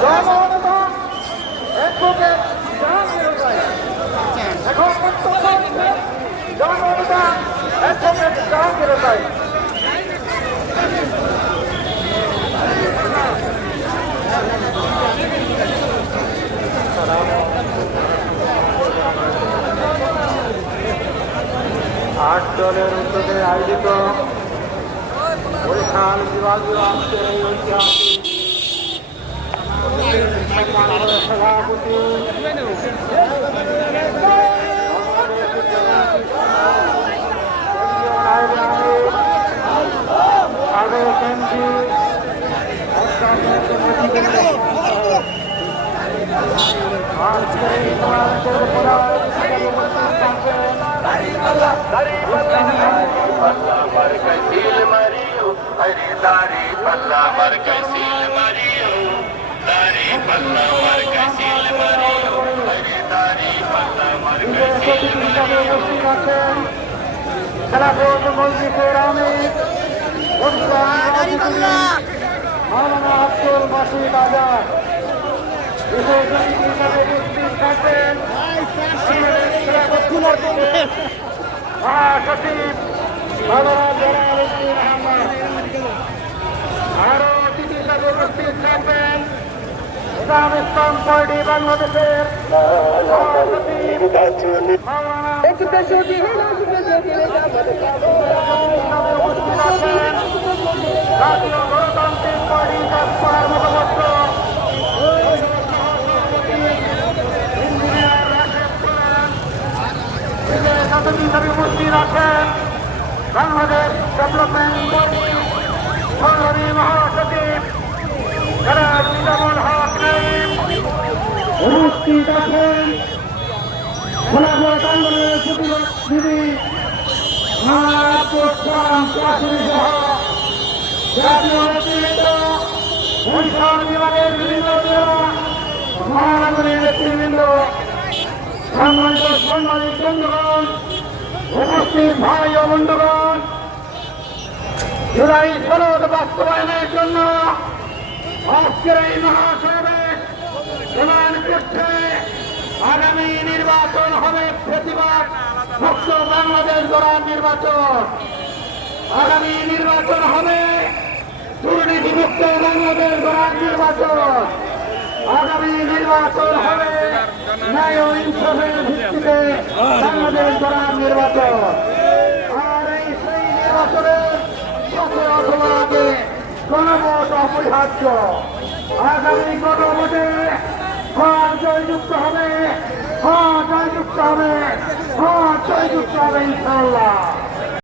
জনতা advocate Jahangir ভাই এখন বক্তব্য দিচ্ছেন জনতা অ্যাডভোকেট জাহাঙ্গীর ভাই। আট দলের উদ্যোগে আয়োজিত বরিশাল বিভাগীয় আজকের এই ঐতিহাসিক সভাপতি সাবেক এমপি খেলাফত মজলিসের আমির মাওলানা আব্দুল বাসিত আজাদ, বিশেষ অতিথি হিসেবে উপস্থিত থাকবেন মহাসচিব মাওলানা জালালউদ্দিন আহমদ। আরো অতিথি হিসেবে উপস্থিত থাকবেন ইসলাম পার্টি বাংলাদেশের মহাসচিব মাওলানা উপস্থিত আছেন জাতীয় গণতান্ত্রিক পার্টি কাজপাড়ার মুখপাত্র ইঞ্জিনিয়ার রাশেদ খান। বিশেষ অতিথি হিসেবে উপস্থিত আছেন বাংলাদেশ ডেভেলপমেন্ট পার্টি সংগ্রামী মহাসচিব জনাব নিজামুল হক নাঈম। উপস্থিত আছেন খেলাফত আন্দোলনের প্রতিনিধি জাতীয় নেতৃবৃন্দ, বরিশাল বিভাগের বিভিন্ন জেলা মহানগরীর নেতৃবৃন্দ, সম্মানিত সাংবাদিক বন্ধুগণ, উপস্থিত ভাই ও বন্ধুগণ, জুলাই সনদ বাস্তবায়নের জন্য আজকের এই মহাসমাবেশ প্রমাণ করছে আগামী নির্বাচন হবে প্রতিবাদ মুক্ত বাংলাদেশ গড়ার নির্বাচন। আগামী নির্বাচন হবে দুর্নীতিমুক্ত বাংলাদেশ গড়ার নির্বাচন। আগামী নির্বাচন হবে ন্যায় ও ইনসাফের ভিত্তিতে বাংলাদেশ গড়ার নির্বাচন। আর এই সেই নির্বাচনের পথে অথবা আগে গণভোট অপরিহার্য। আগামী গণভোটে জয়যুক্ত হবে, জয়যুক্ত হবে, জয়যুক্ত হবে ইনশাআল্লাহ।